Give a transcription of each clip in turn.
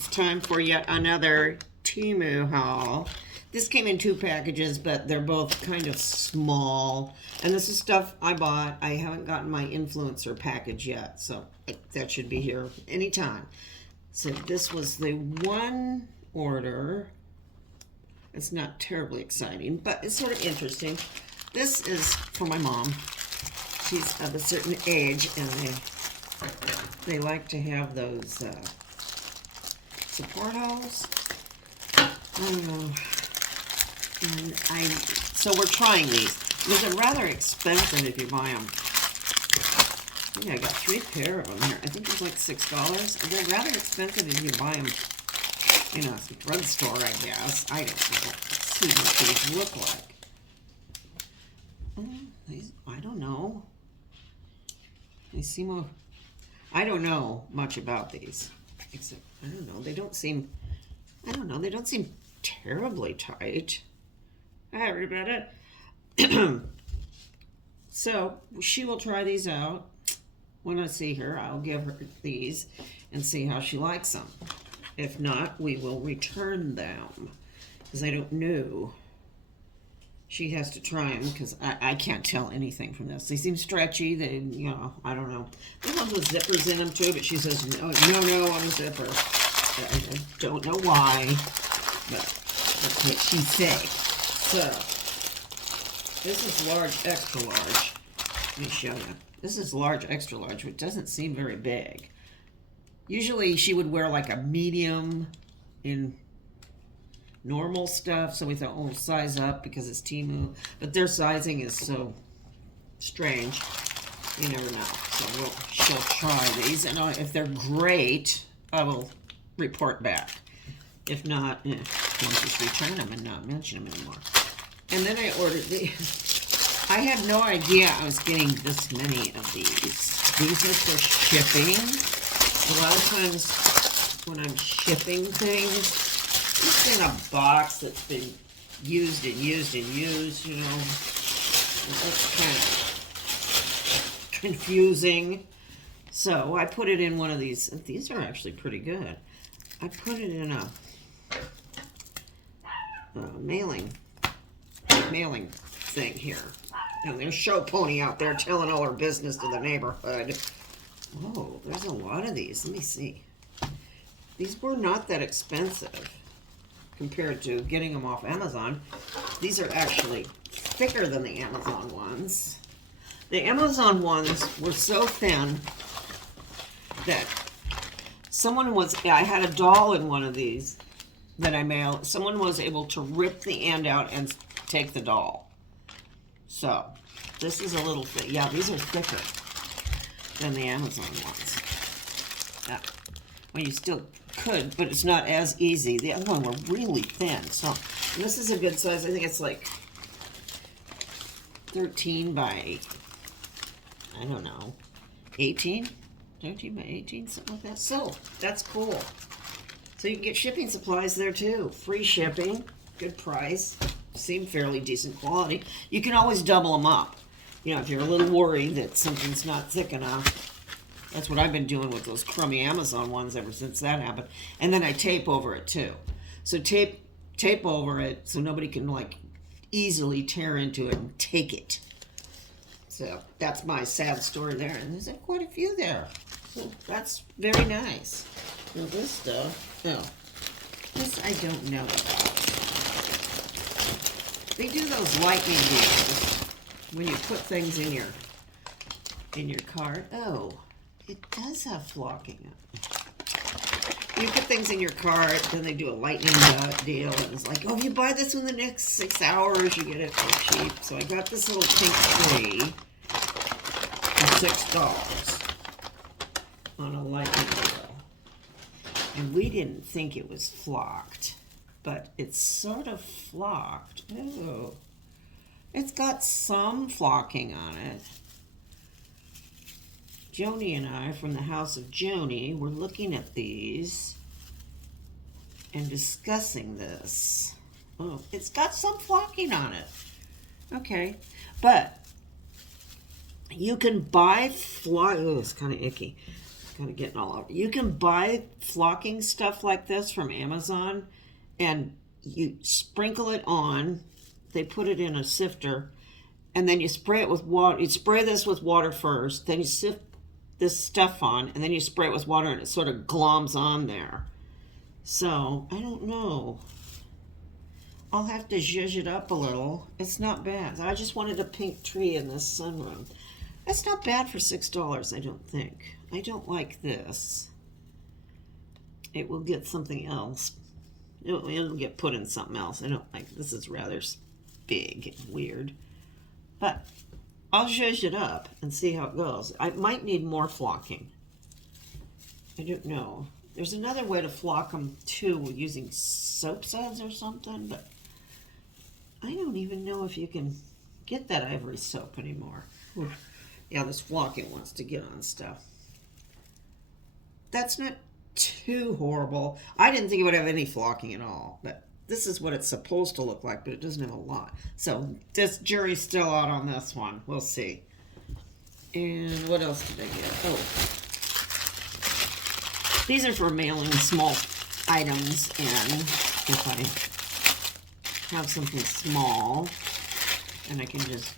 It's time for yet another Temu haul. This came in 2 packages, but they're both kind of small. And this is stuff I bought. I haven't gotten my influencer package yet, so that should be here anytime. So this was the one order. It's not terribly exciting, but it's sort of interesting. This is for my mom. She's of a certain age, and they like to have those support hose. I don't know. And so we're trying these. They're rather expensive if you buy them. I think I got 3 pair of them here. I think it's like $6. They're rather expensive if you buy them in a drugstore, I guess. I don't know. Let's see what these look like. I don't know. They seem. I don't know much about these, except I don't know. They don't seem. I don't know. They don't seem terribly tight. I heard about it. So she will try these out. When I see her, I'll give her these and see how she likes them. If not, we will return them because I don't know. She has to try them because I can't tell anything from this. They seem stretchy. They, I don't know. They have those zippers in them too, but she says no on a zipper. I don't know why, but that's what she said. So this is large, extra large. Let me show you. This is large, extra large, which doesn't seem very big. Usually she would wear like a medium in normal stuff, so we thought, oh, size up because it's Temu. But their sizing is so strange. You never know. So she'll try these, and if they're great, I will report back. If not, we'll just return them and not mention them anymore. And then I ordered these. I had no idea I was getting this many of these. These are for shipping. A lot of times when I'm shipping things, it's in a box that's been used and used and used, It's kind of confusing. So I put it in one of these. These are actually pretty good. I put it in a mailing thing here. And there's Show Pony out there telling all her business to the neighborhood. Oh, there's a lot of these. Let me see. These were not that expensive compared to getting them off Amazon. These are actually thicker than the Amazon ones. The Amazon ones were so thin that I had a doll in one of these that I mailed. Someone was able to rip the end out and take the doll. So, this is a little thick. Yeah, these are thicker than the Amazon ones. Yeah. Well, you still could, but it's not as easy. The other one were really thin. So, this is a good size. I think it's like 13 by, I don't know, 18? 13 by 18, something like that. So, that's cool. So, you can get shipping supplies there too. Free shipping, good price. Seem fairly decent quality. You can always double them up. If you're a little worried that something's not thick enough. That's what I've been doing with those crummy Amazon ones ever since that happened. And then I tape over it too. So tape over it so nobody can easily tear into it and take it. So that's my sad story there. And there's quite a few there. So that's very nice. Now this stuff, this I don't know about. They do those lightning deals when you put things in your cart. Oh, it does have flocking. You put things in your cart, then they do a lightning deal, and it's like, oh, if you buy this in the next 6 hours, you get it for cheap. So I got this little pink tree for $6 on a lightning deal, and we didn't think it was flocked. But it's sort of flocked. Oh, it's got some flocking on it. Joni and I, from the house of Joni, were looking at these and discussing this. Oh, it's got some flocking on it. Okay, but you can buy oh, it's kind of icky. kind of getting all over. You can buy flocking stuff like this from Amazon, and you sprinkle it on. They put it in a sifter, and then you spray it with water. You spray this with water first, then you sift this stuff on, and then you spray it with water, and it sort of gloms on there. So, I don't know. I'll have to zhuzh it up a little. It's not bad. I just wanted a pink tree in this sunroom. That's not bad for $6, I don't think. I don't like this. It will get something else. It'll get put in something else. I don't like it. This is rather big and weird. But I'll zhuzh it up and see how it goes. I might need more flocking. I don't know. There's another way to flock them too, using soap suds or something, but I don't even know if you can get that ivory soap anymore. Yeah, this flocking wants to get on stuff. That's not too horrible. I didn't think it would have any flocking at all, but this is what it's supposed to look like, but it doesn't have a lot. So this jury's still out on this one. We'll see. And what else did I get? Oh, these are for mailing small items, and if I have something small, and I can just,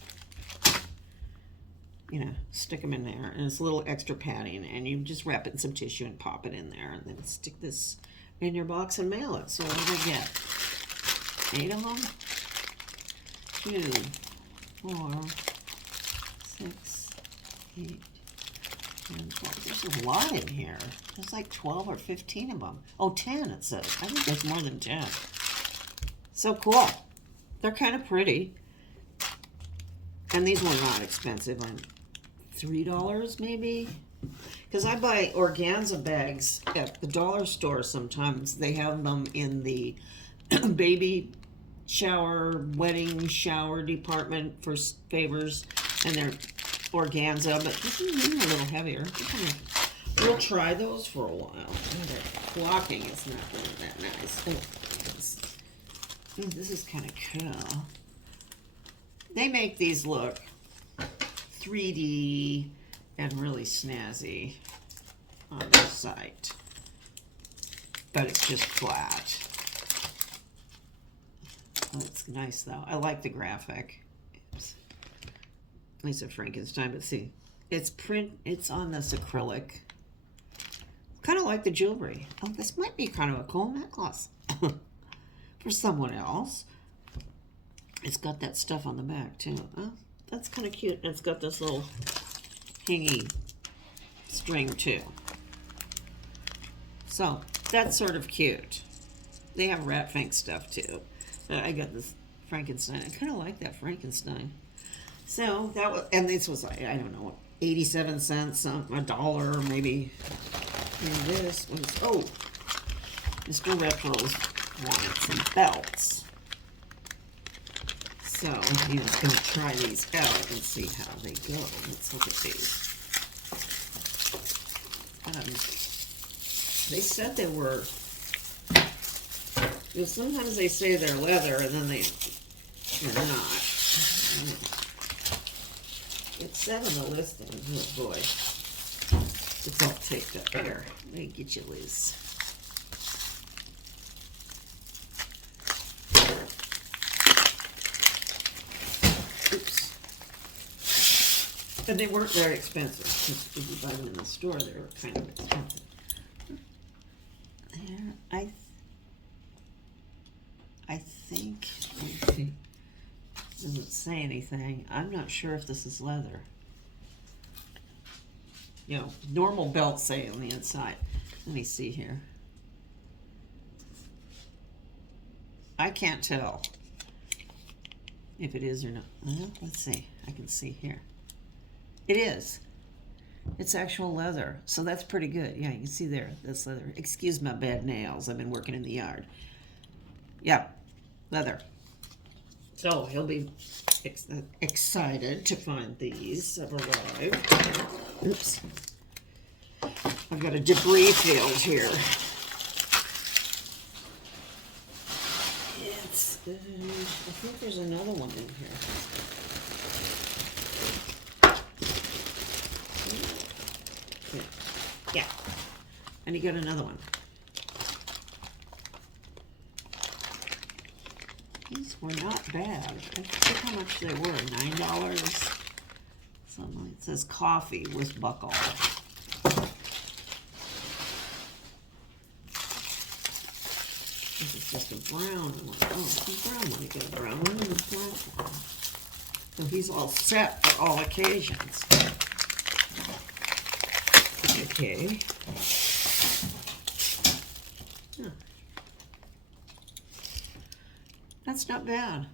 you know, stick them in there, and it's a little extra padding, and you just wrap it in some tissue and pop it in there, and then stick this in your box and mail it. So what did I get? 8 of them? 2, 4, 6, 8, 10, 12. There's a lot in here. There's like 12 or 15 of them. Oh, 10 it says. I think there's more than 10. So cool. They're kind of pretty. And these were not expensive. I'm $3 maybe. Because I buy organza bags at the dollar store sometimes. They have them in the baby shower, wedding shower department for favors. And they're organza, but this is a little heavier. We'll try those for a while. Flocking is not really that nice. Oh, this is kind of cool. They make these look 3D and really snazzy on their site, but it's just flat. Oh, it's nice though. I like the graphic. Oops. It's a Frankenstein, but see, it's on this acrylic. Kind of like the jewelry. Oh, this might be kind of a cool necklace for someone else. It's got that stuff on the back too. Oh, that's kind of cute. And it's got this little hingy string too. So that's sort of cute. They have rat fink stuff too. But I got this Frankenstein. I kind of like that Frankenstein. So that was, and this was like, I don't know, 87 cents, $1 maybe. And this was, oh, Mr. Retro's wanted some belts. So he was going to try these out and see how they go. Let's look at these. They said they were, you know, sometimes they say they're leather and then they're not. It said on the listing, oh boy, it's all taped up here. Let me get you loose. Oops. And they weren't very expensive. If you buy them in the store, they were kind of expensive. There, I think, let's see. Doesn't say anything. I'm not sure if this is leather. You know, normal belts say on the inside. Let me see here. I can't tell if it is or not. Well, let's see. I can see here. It is. It's actual leather. So that's pretty good. Yeah, you can see there. That's leather. Excuse my bad nails. I've been working in the yard. Yeah, leather. So he'll be excited to find these have arrived. Oops. I've got a debris field here. It's, I think there's another one in here. Yeah. Yeah. And you got another one. These were not bad. I forget how much they were. $9. Something. It says coffee with buckle. This is just a brown one. Oh, it's a brown one. You get a brown one and a black one. So he's all set for all occasions. Okay. Huh. That's not bad.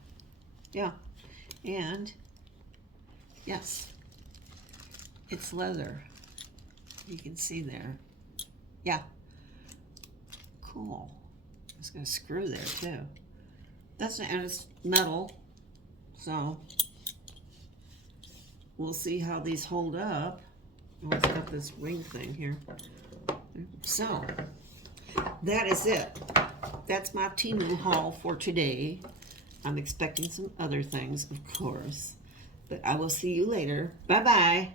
Yeah. And, yes, it's leather. You can see there. Yeah. Cool. It's got a screw there too. And it's metal, so we'll see how these hold up. Oh, it's got this ring thing here. So, that is it. That's my Temu haul for today. I'm expecting some other things, of course. But I will see you later. Bye-bye.